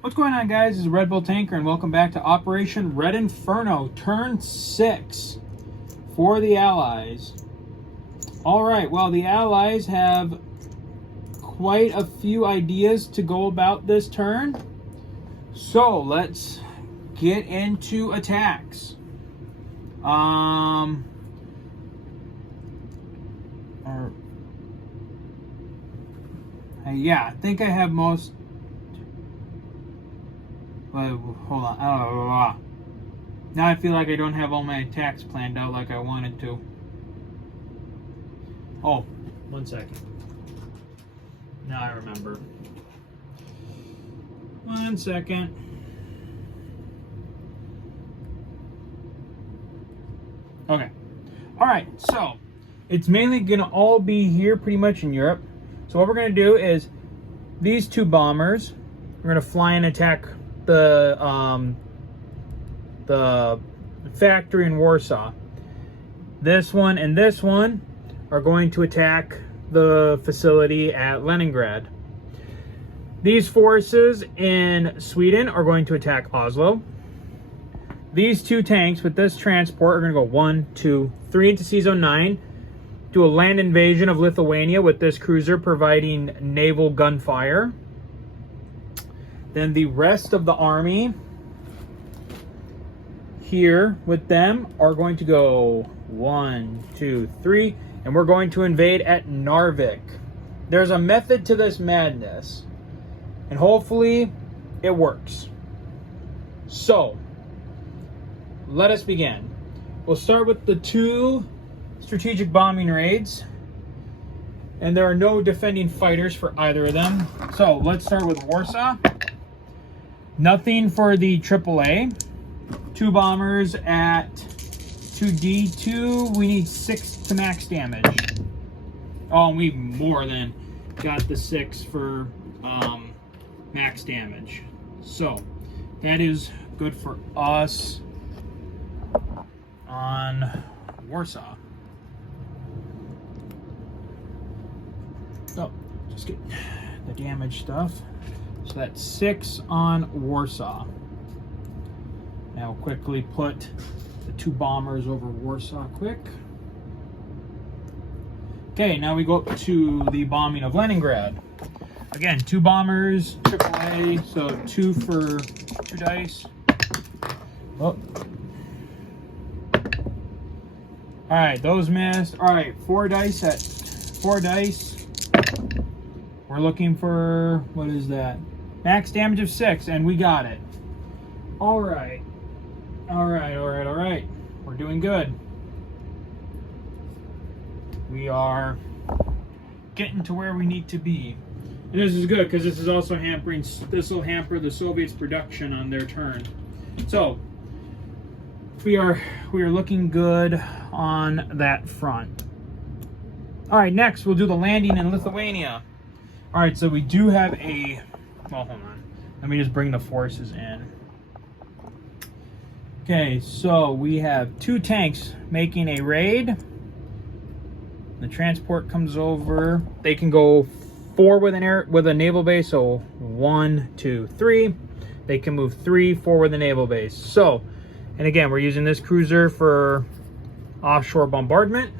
What's going on, guys? This is Red Bull Tanker, and welcome back to Operation Red Inferno, turn 6 for the Allies. Alright, well, the Allies have quite a few ideas to go about this turn. So, let's get into attacks. Yeah, I think I have most... Hold on. Now I feel like I don't have all my attacks planned out like I wanted to. Oh, 1 second. Now I remember. 1 second. Okay. Alright, so it's mainly going to all be here pretty much in Europe. So what we're going to do is these two bombers, we're going to fly and attack the factory in Warsaw. This one and this one are going to attack the facility at Leningrad. These forces in Sweden are going to attack Oslo. These two tanks with this transport are going to go 1, 2, 3 into C Zone 9, do a land invasion of Lithuania with this cruiser providing naval gunfire. Then the rest of the army here with them are going to go 1, 2, 3, and we're going to invade at Narvik. There's a method to this madness, and hopefully it works. So, let us begin. We'll start with the 2 strategic bombing raids, and there are no defending fighters for either of them. So, let's start with Warsaw. Nothing for the AAA. 2 bombers at 2D2. We need 6 to max damage. Oh, and we more than got the 6 for max damage. So, that is good for us on Warsaw. So, just get the damage stuff. So that's 6 on Warsaw. Now quickly put the 2 bombers over Warsaw quick. Okay, now we go up to the bombing of Leningrad. Again, 2 bombers, AAA, so 2 for 2 dice. Oh. Alright, those missed. Alright, 4 dice at 4 dice. We're looking for, what is that? Max damage of 6, and we got it. Alright. Alright. We're doing good. We are getting to where we need to be. And this is good, because this is also hampering, this will hamper the Soviets' production on their turn. So, we are looking good on that front. Alright, next we'll do the landing in Lithuania. Alright, so we do have a... Well, hold on. Let me just bring the forces in. Okay, so we have 2 tanks making a raid. The transport comes over. They can go 4 with a naval base, so 1, 2, 3. They can move 3, 4 with a naval base. So, and again, we're using this cruiser for offshore bombardment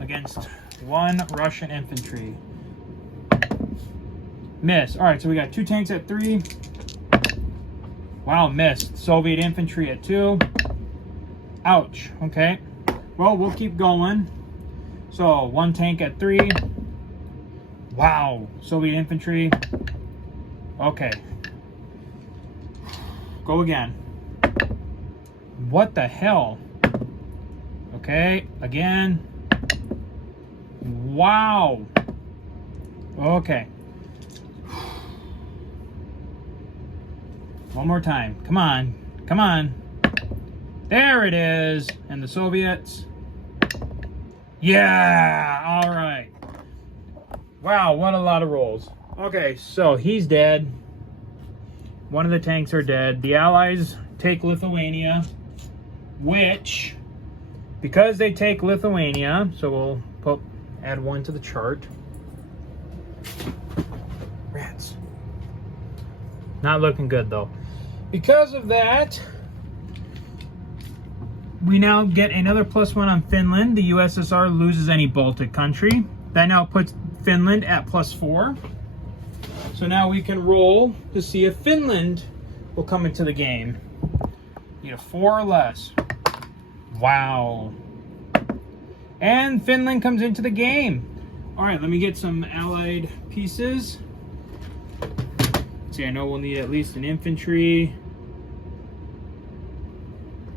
against 1 Russian infantry. Miss. Alright, so we got 2 tanks at 3. Wow, missed. Soviet infantry at 2. Ouch. Okay. Well, we'll keep going. So, 1 tank at 3. Wow. Soviet infantry. Okay. Go again. What the hell? Okay. Again. Wow. Okay. One more time. Come on. Come on. There it is. And the Soviets. Yeah. All right. Wow, what a lot of rolls. Okay, so he's dead. One of the tanks are dead. The Allies take Lithuania, which, because they take Lithuania, so we'll add 1 to the chart. Rats. Not looking good though. Because of that, we now get another +1 on Finland. The USSR loses any Baltic country. That now puts Finland at +4. So now we can roll to see if Finland will come into the game. Need a 4 or less. Wow. And Finland comes into the game. All right, let me get some allied pieces. Let's see, I know we'll need at least an infantry.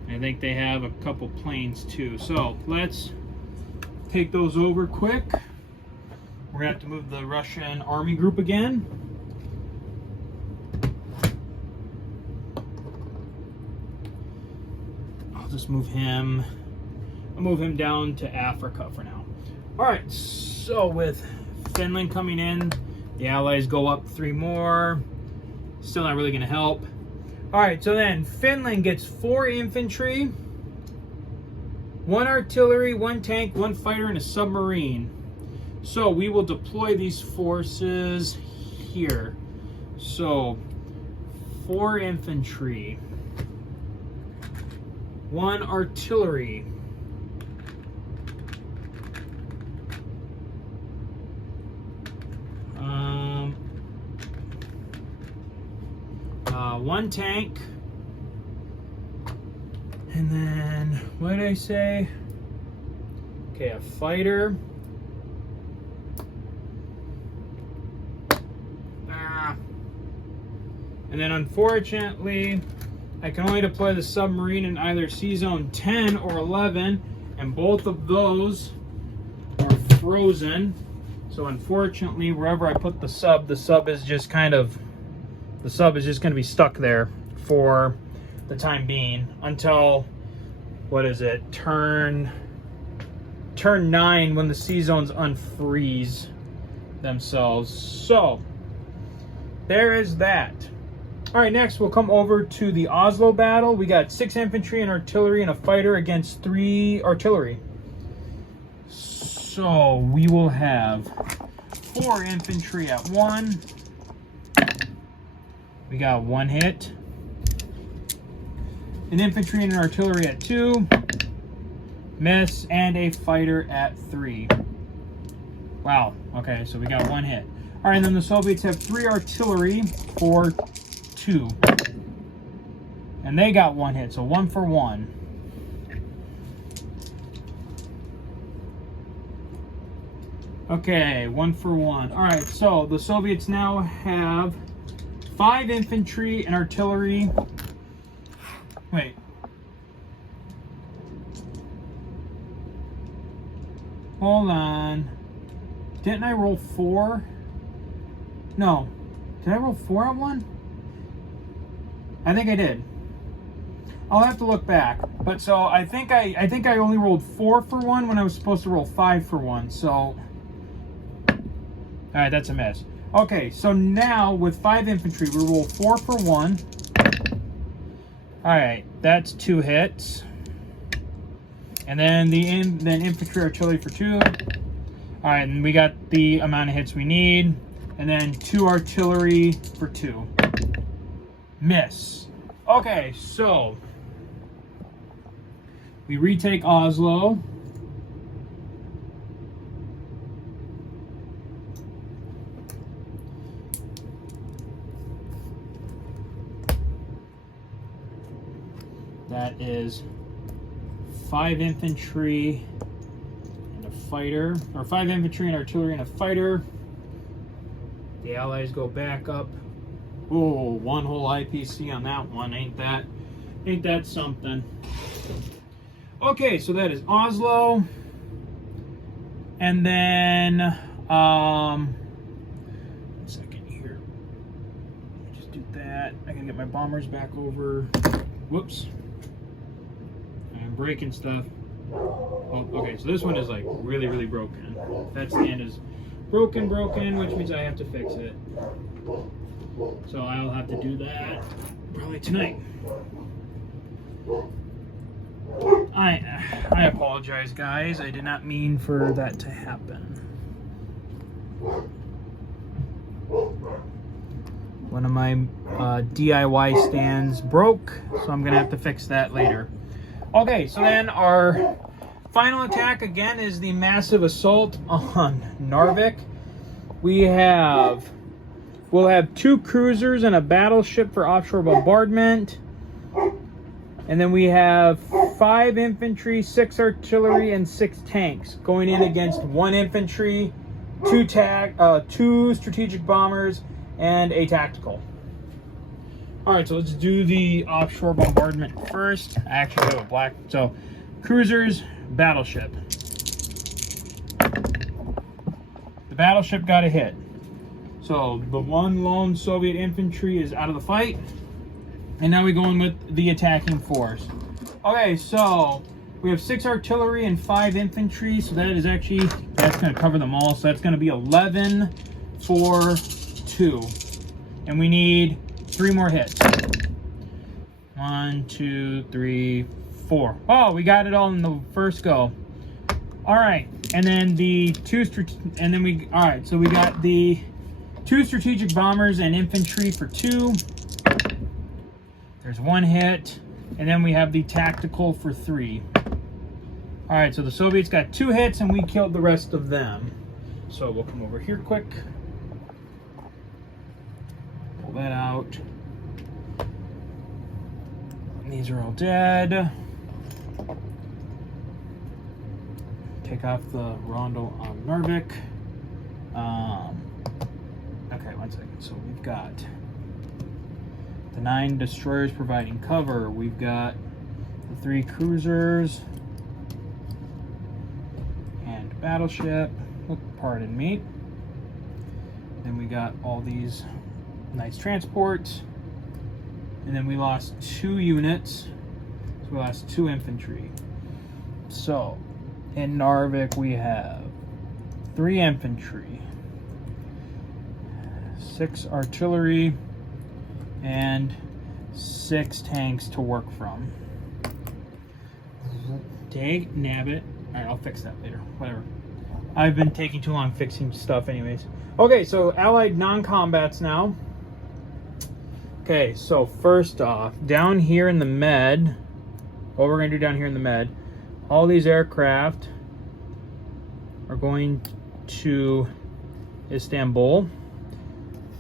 I think they have a couple planes too. So let's take those over quick. We're gonna have to move the Russian army group again. I'll just move him. I'll move him down to Africa for now. All right, so with Finland coming in, the Allies go up 3 more. Still not really gonna help. All right, so then Finland gets 4 infantry, 1 artillery, 1 tank, 1 fighter, and a submarine. So we will deploy these forces here. So 4 infantry, 1 artillery, 1 tank, and then what did I say? Okay, a fighter. And then unfortunately, I can only deploy the submarine in either Sea Zone 10 or 11, and both of those are frozen. So unfortunately, wherever I put the sub is just kind of, the sub is just going to be stuck there for the time being until, what is it, turn 9, when the Sea Zones unfreeze themselves. So there is that. All right, next we'll come over to the Oslo battle. We got 6 infantry and artillery and a fighter against 3 artillery. So we will have 4 infantry at 1. We got 1 hit. An infantry and an artillery at 2. Miss, and a fighter at 3. Wow, okay, so we got 1 hit. All right, and then the Soviets have 3 artillery for 2. And they got 1 hit, so 1 for 1. Okay, 1 for 1. All right, so the Soviets now have 5 infantry and artillery. Wait. Hold on. Didn't I roll 4? No. Did I roll 4 on 1? I think I did. I'll have to look back. But so I think I only rolled 4 for 1 when I was supposed to roll 5 for 1. So all right, that's a miss. Okay, so now with 5 infantry, we roll 4 for 1. All right, that's 2 hits. And then then infantry artillery for 2. All right, and we got the amount of hits we need. And then 2 artillery for 2. Miss. Okay, so we retake Oslo. That is 5 infantry and a fighter, or 5 infantry and artillery and a fighter. The Allies go back up. Oh, 1 whole IPC on that one. Ain't that something? Okay, so that is Oslo. And then one second here. Let me just do that. I can get my bombers back over. Whoops. I'm breaking stuff. Oh, okay, so this one is like really, really broken. That stand is broken, which means I have to fix it. So I'll have to do that probably tonight. I apologize, guys. I did not mean for that to happen. One of my DIY stands broke, so I'm gonna have to fix that later. Okay, so then our final attack again is the massive assault on Narvik. We'll have 2 cruisers and a battleship for offshore bombardment. And then we have 5 infantry, 6 artillery, and 6 tanks going in against 1 infantry, 2 strategic bombers, and a tactical. All right, so let's do the offshore bombardment first. I actually have a black, so cruisers, battleship. The battleship got a hit. So the 1 lone Soviet infantry is out of the fight. And now we go in with the attacking force. Okay, so we have 6 artillery and 5 infantry. So that's going to cover them all. So that's going to be 11, 4, 2. And we need 3 more hits. 1, 2, 3, 4. Oh, we got it all in the first go. All right, and then so we got the 2 strategic bombers and infantry for 2. There's 1 hit, and then we have the tactical for 3. All right, so the Soviets got 2 hits, and we killed the rest of them. So we'll come over here quick. Pull that out. And these are all dead. Take off the rondo on Narvik. Okay, 1 second. So we've got the 9 destroyers providing cover. We've got the 3 cruisers and battleship. Oh, pardon me. Then we got all these nice transports. And then we lost 2 units. So we lost 2 infantry. So in Narvik we have 3 infantry, 6 artillery, and 6 tanks to work from. Dag nabbit. Alright, I'll fix that later. Whatever. I've been taking too long fixing stuff anyways. Okay, so Allied non-combats now. Okay, so first off, down here in the med, what we're going to do down here in the med, all these aircraft are going to Istanbul.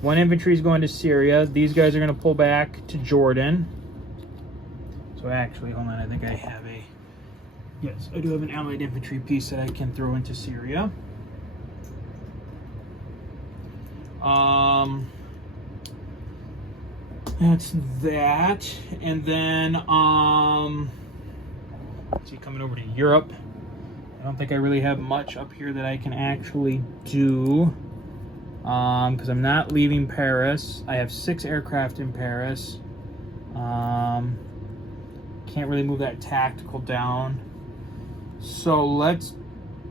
1 infantry is going to Syria. These guys are going to pull back to Jordan. So actually, hold on, I think I have yes, I do have an Allied infantry piece that I can throw into Syria. That's that. And then, let's see, coming over to Europe. I don't think I really have much up here that I can actually do. Because I'm not leaving Paris. I have 6 aircraft in Paris. Can't really move that tactical down. So let's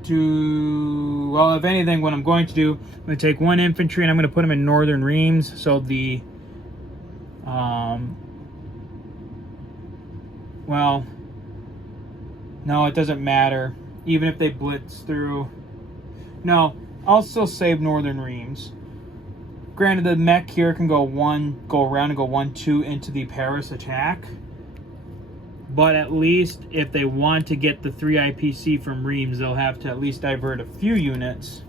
do, well, if anything, what I'm going to do, I'm going to take 1 infantry and I'm going to put them in northern Reims. So the, well, no, it doesn't matter. Even if they blitz through. No, I'll still save northern Reims. Granted, the mech here can go around and go 1-2 into the Paris attack. But at least if they want to get the 3 IPC from Reims, they'll have to at least divert a few units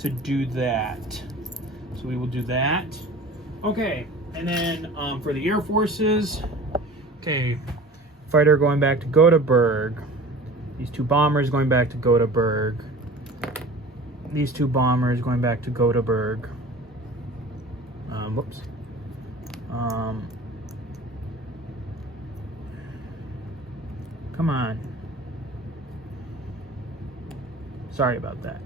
to do that. So we will do that. Okay, and then for the Air Forces, okay, fighter going back to Gothenburg. These 2 bombers going back to Gothenburg. These 2 bombers going back to Gothenburg. Whoops. Come on. Sorry about that.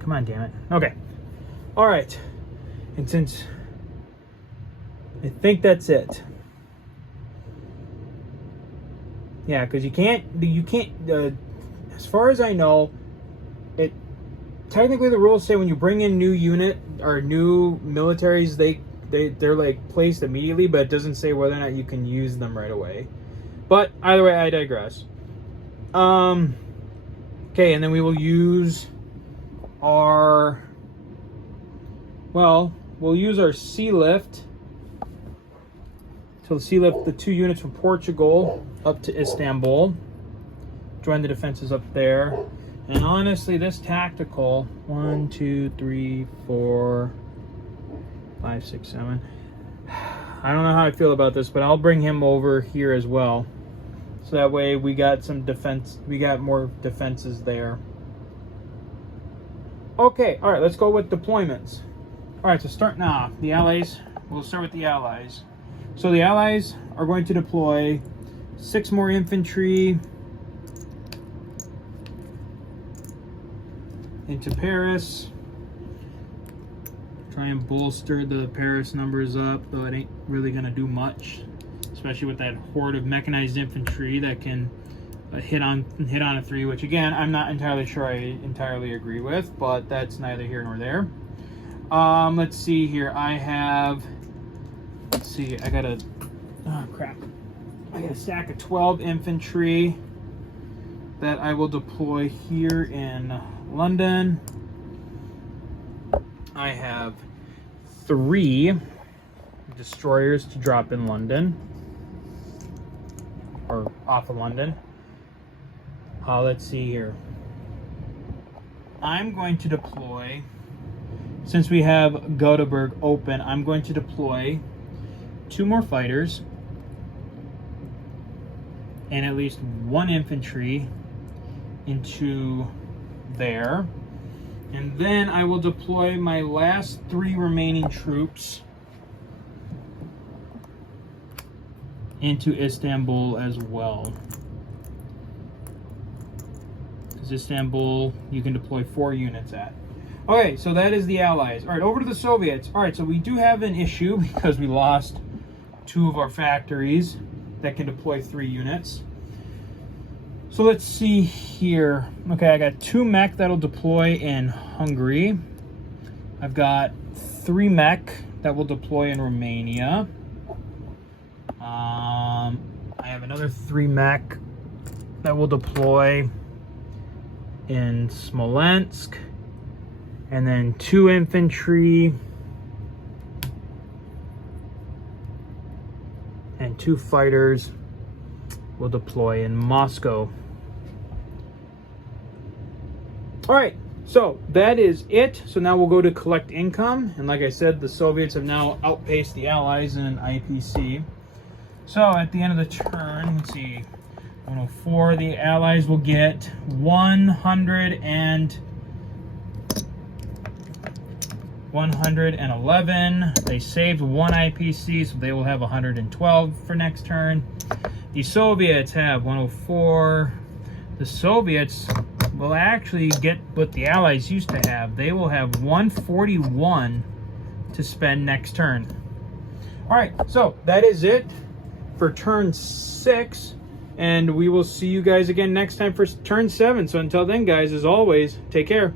Come on, damn it. Okay. All right. And since I think that's it. Yeah, because you can't, as far as I know, technically the rules say when you bring in new unit or new militaries, they're like placed immediately, but it doesn't say whether or not you can use them right away. But either way, I digress. Okay, and then we will use our Well, we'll use our sea lift. So the sea lift the 2 units from Portugal up to Istanbul. Join the defenses up there. And honestly, this tactical, 1, 2, 3, 4, 5, 6, 7. I don't know how I feel about this, but I'll bring him over here as well. So that way we got some defense, we got more defenses there. Okay, all right, let's go with deployments. All right, so starting off, the Allies, we'll start with the Allies. So the Allies are going to deploy 6 more infantry into Paris. Try and bolster the Paris numbers up, though it ain't really gonna do much, especially with that horde of mechanized infantry that can hit on a 3, which again, I'm not entirely sure I entirely agree with, but that's neither here nor there. Let's see here. I have, let's see, I got a, oh crap. I got a stack of 12 infantry that I will deploy here in London. I have 3 destroyers to drop in London, or off of London. Let's see here. I'm going to deploy, since we have Gothenburg open, I'm going to deploy 2 more fighters and at least 1 infantry into there. And then I will deploy my last 3 remaining troops into Istanbul as well. Because Istanbul, you can deploy 4 units at. Okay, so that is the Allies. All right, over to the Soviets. All right, so we do have an issue because we lost 2 of our factories that can deploy 3 units. So let's see here. Okay, I got 2 mech that'll deploy in Hungary. I've got 3 mech that will deploy in Romania. I have another 3 mech that will deploy in Smolensk. And then 2 infantry and 2 fighters will deploy in Moscow. All right, so that is it. So now we'll go to collect income. And like I said, the Soviets have now outpaced the Allies in IPC. So at the end of the turn, let's see, 104, the Allies will get 111. They saved 1 IPC, so they will have 112 for next turn. The Soviets have 104. The Soviets will actually get what the Allies used to have. They will have 141 to spend next turn. All right, so that is it for turn 6. And we will see you guys again next time for turn 7. So until then, guys, as always, take care.